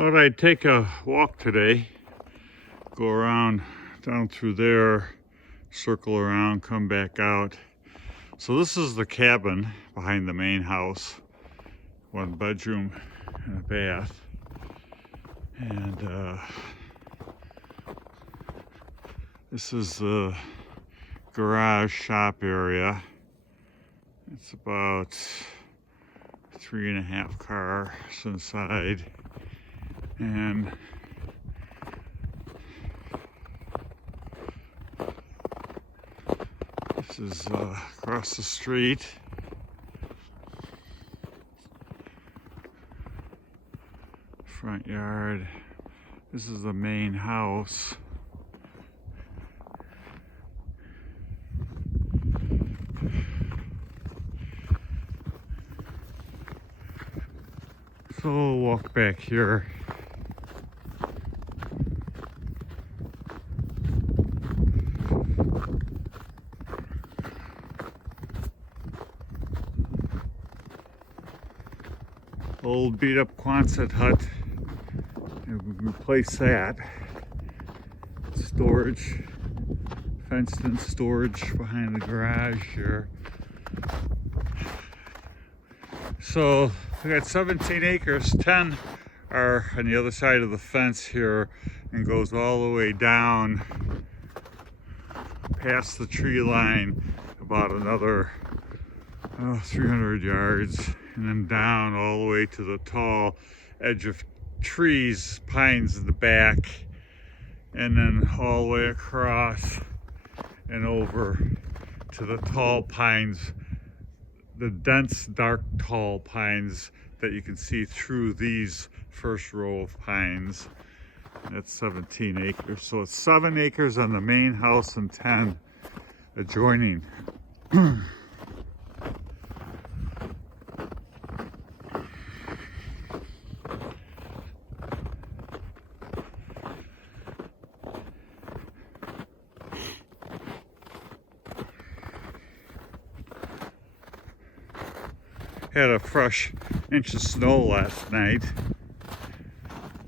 Thought I'd take a walk today, go around down through there, circle around, come back out. So this is the cabin behind the main house, one bedroom and a bath. And this is the garage shop area. It's about 3.5 cars inside. And this is across the street. Front yard. This is the main house. So we'll walk back here. Old beat up Quonset hut, and we replace that. Storage, fenced in storage behind the garage here. So we got 17 acres, 10 are on the other side of the fence here and goes all the way down past the tree line about another 300 yards, and then down all the way to the tall edge of trees, pines in the back, and then all the way across and over to the tall pines, the dense, dark, tall pines that you can see through these first row of pines. That's 17 acres. So it's 7 acres on the main house and 10 adjoining. Had a fresh inch of snow last night.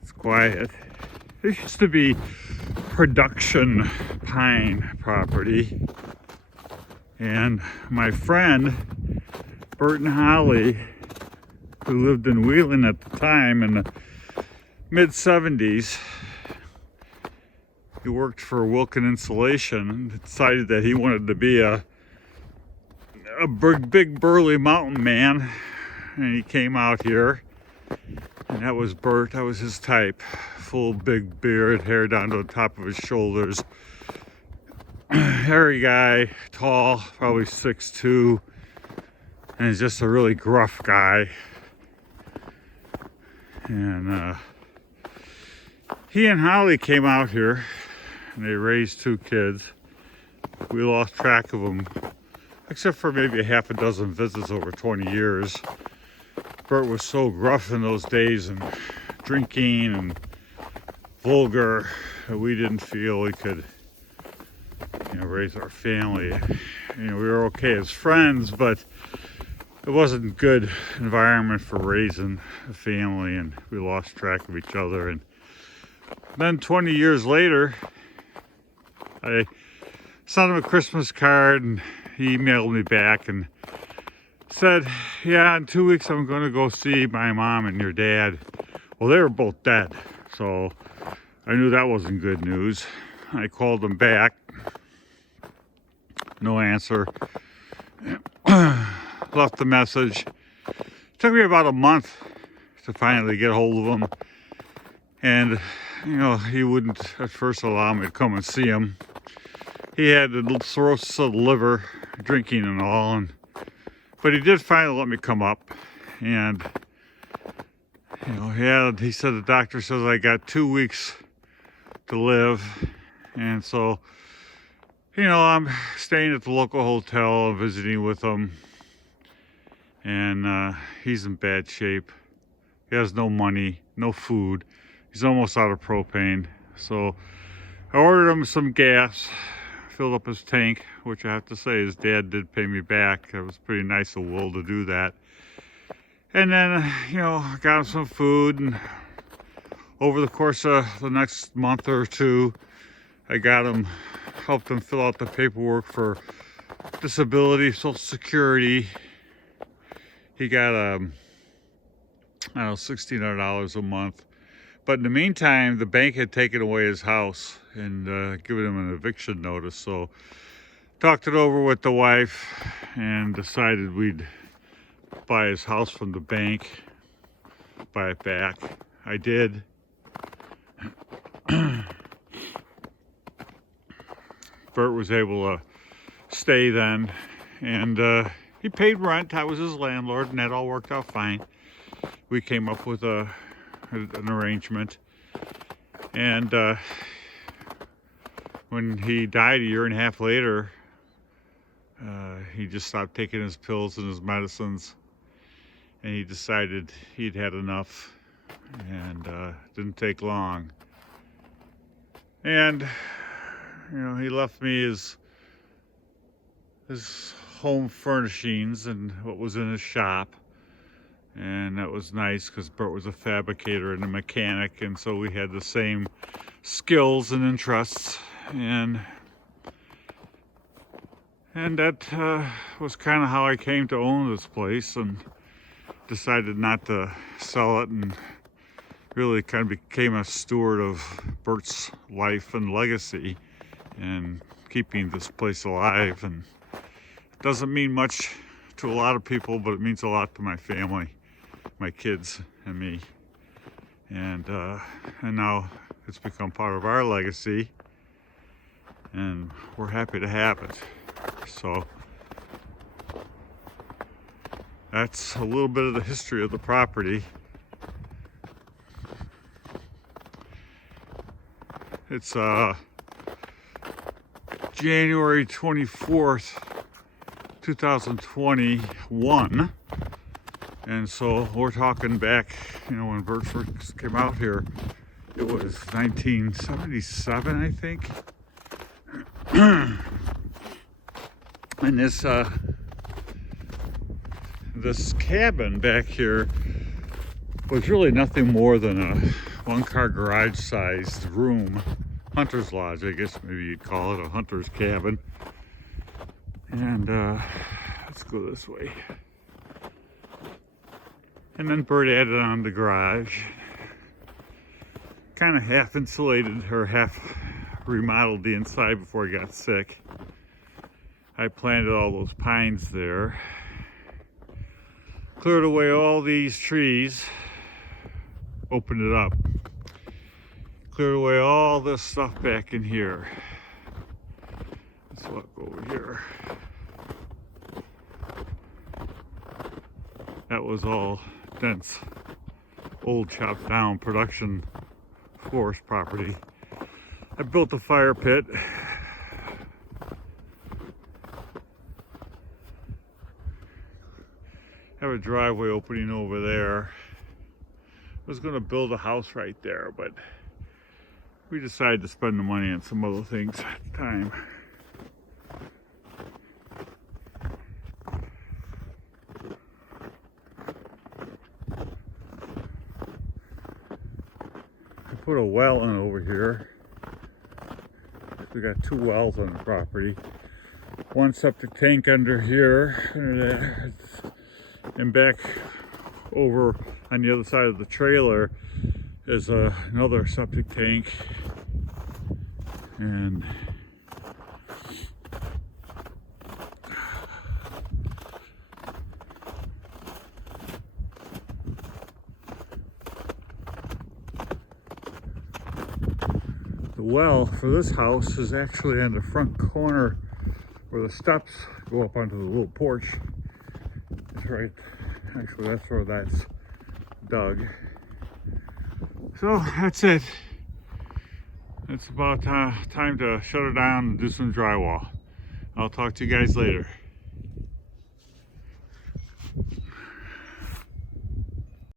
It's quiet. This used to be production pine property. And my friend, Burton Holly, who lived in Wheeling at the time in the mid-70s, he worked for Wilkin Insulation and decided that he wanted to be a big burly mountain man, and he came out here, and that was Bert. That was his type. Full big beard, hair down to the top of his shoulders, hairy guy, tall, probably 6'2", and he's just a really gruff guy. And he and Holly came out here and they raised 2 kids. We lost track of them, except for maybe a half a dozen visits over 20 years. Bert was so gruff in those days and drinking and vulgar that we didn't feel we could, raise our family. We were okay as friends, but it wasn't a good environment for raising a family, and we lost track of each other. And then 20 years later, I sent him a Christmas card, and he emailed me back and said, yeah, in 2 weeks I'm going to go see my mom and your dad. Well, they were both dead, so I knew that wasn't good news. I called them back. No answer. Left the message. It took me about a month to finally get hold of him. And, he wouldn't at first allow me to come and see him. He had the cirrhosis of the liver, drinking and all, but he did finally let me come up. And he said the doctor says I got 2 weeks to live, and so I'm staying at the local hotel, visiting with him, and he's in bad shape. He has no money, no food. He's almost out of propane, so I ordered him some gas, filled up his tank, which I have to say his dad did pay me back. It was pretty nice of Will to do that. And then, got him some food and over the course of the next month or two, I got him, helped him fill out the paperwork for disability, Social Security. He got I don't know, $1,600 a month. But in the meantime, the bank had taken away his house and given him an eviction notice. So talked it over with the wife and decided we'd buy his house from the bank, buy it back. I did. Bert was able to stay then, and he paid rent. I was his landlord, and that all worked out fine. We came up with an arrangement, and when he died a year and a half later, he just stopped taking his pills and his medicines, and he decided he'd had enough, and didn't take long. And you know, he left me his home furnishings and what was in his shop, and that was nice because Bert was a fabricator and a mechanic, and so we had the same skills and interests, and that was kind of how I came to own this place, and decided not to sell it, and really kind of became a steward of Bert's life and legacy and keeping this place alive. And it doesn't mean much to a lot of people, but it means a lot to my family, my kids and me. And now it's become part of our legacy, and we're happy to have it. So that's a little bit of the history of the property. It's January 24th, 2021. And so we're talking back, you know, when Bert first came out here, it was 1977, I think. And this cabin back here was really nothing more than a one-car garage-sized room, hunter's lodge, I guess maybe you'd call it, a hunter's cabin. And let's go this way. And then Bert added on the garage, kind of half insulated or half remodeled the inside before he got sick. I planted all those pines there, cleared away all these trees, opened it up, cleared away all this stuff back in here. Let's walk over here. That was all dense, old chopped down production forest property. I built a fire pit. Have a driveway opening over there. I was going to build a house right there, but we decided to spend the money on some other things at the time. I put a well in over here. We got two wells on the property. One septic tank under here, under there. And back over on the other side of the trailer is another septic tank. And the well for this house is actually on the front corner where the steps go up onto the little porch. It's right, actually that's where that's dug. So that's it. It's about time to shut it down and do some drywall. I'll talk to you guys later.